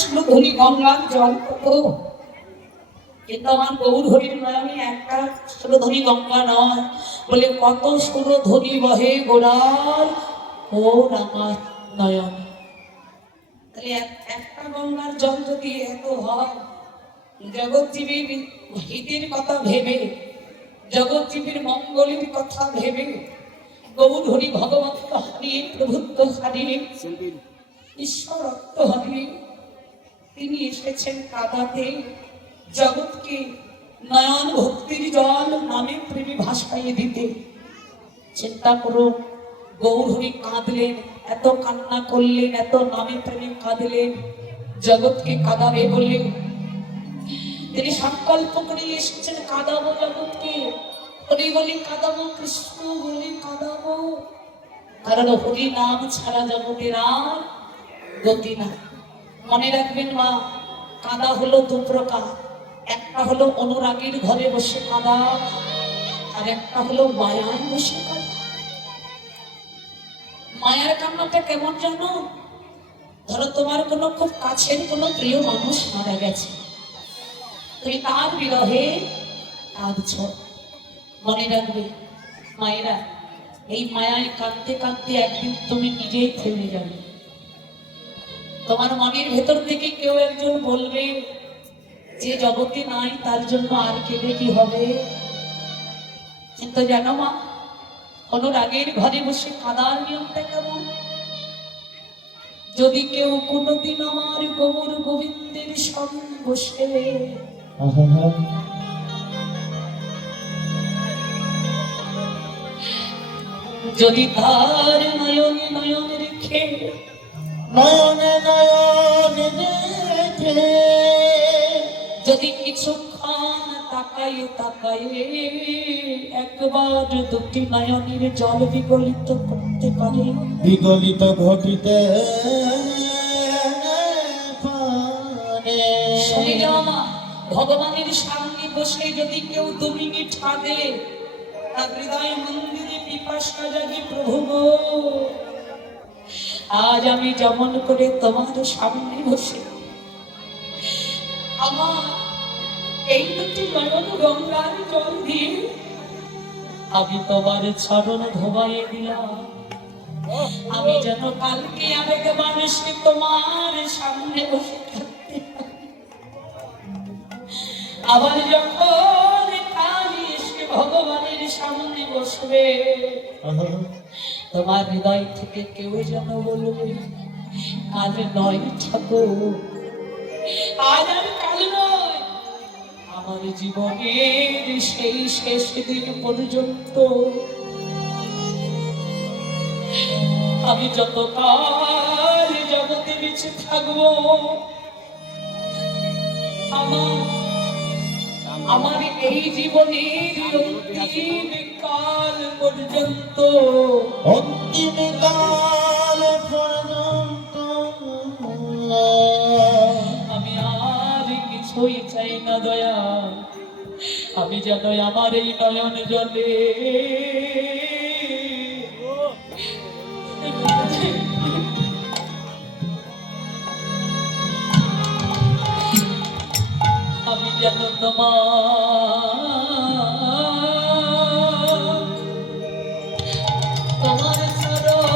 সুরধনী গঙ্গার জল কত, কিন্তু আমার গৌর হরির নয়নে একটা সুরধনী গঙ্গা নয়, বলে কত সুরধনী বহে গোড়ার ও আমার নয়ন। তাহলে একটা গঙ্গার জল যদি এত হয়, জগৎজীবীর হিতের কথা ভেবে, জগৎজীবীর মঙ্গলের কথা ভেবে, গৌর হরি ভগবন্ত হারিয়ে, প্রভুত্ব হারিয়ে, ঈশ্বরত্ব হারিয়ে তিনি এসেছেন কাঁদাতে, জগৎকে নয়ন ভক্তির জল নামে প্রেমে ভাসাইয়ে দিতে। চিন্তা করুন, গৌর হরি কাঁদলেন, এত কান্না করলেন, এত নামে প্রেমে কাঁদলেন, জগৎকে কাঁদাবে বলে তিনি সংকল্প করে এসেছেন কাঁদাবো জগৎকে। হরি বলি কাঁদাবো, কৃষ্ণ বলি কাঁদাবো, কারণ হরি নাম ছাড়া জগতের আর গতি না। মনে রাখবেন মা, কাঁদা হলো দু প্রকার, একটা হলো অনুরাগীর ঘরে বসে কাঁদা, আর একটা হলো মায়ার বসে কাঁদা। মায়ার কান্নাটা কেমন জানো? ধরো তোমার কোনো খুব কাছের কোনো প্রিয় মানুষ মারা গেছে, তুমি তার বিরহে কাঁদছ। মনে রাখবে মায়েরা, এই মায়ায় কাঁদতে কাঁদতে একদিন তুমি নিজেই থেমে যাবে। তোমার মনের ভেতর থেকে কেউ একজন বলবে, যে জগতে নাই তার জন্য আর কেঁদে কি হবে। কিন্তু জানো মা, অনুরাগের ঘরে বসে কাঁদার নিয়মটা কেমন? যদি কেউ কোনোদিন আমার গৌর গোবিন্দের সঙ্গে বসে, যদি তার নয়নে নয়ন রেখে, নয়নে নয়ন রেখে, যদি কিছুক্ষণ তাকাই তাকাই একবার দুটি নয়নের জল বিগলিত করতে পারে, বিগলিত ঘটিতে পারে। শুনে যাও মা, ভগবানের সামনে বসে যদি কেউ 2 মিনিট কাঁদে, তার হৃদয় মন্দিরে পিপাসা জাগে, প্রভু গো, আজ আমি যেমন করে তোমার সামনে বসে আমার এই দুটি নয়ন গঙ্গার জল দিয়ে আমি তোমার চরণ ধোবাইয়ে দিলাম, আমি যেন কালকে আরেকবার এসে তোমার সামনে বসে থাকতে পারি। আবার যখন কাল এসে ভগবানের সামনে বসবে, তোমার হৃদয় থেকে কেউ যেন বলবে, আজ নয় ঠাকুর, আজ আর কাল নয়, আমার জীবনের সেই শেষ দিন পর্যন্ত আমি যতকাল জগতে বেঁচে থাকবো, আমার এই জীবনের অন্তিম কাল পর্যন্ত, অন্তিম কাল পর্যন্ত আমি আর কিছুই চাই না দয়া, আমি যেন আমার এই নয়ন জলে আমি যেন তোমার চরণ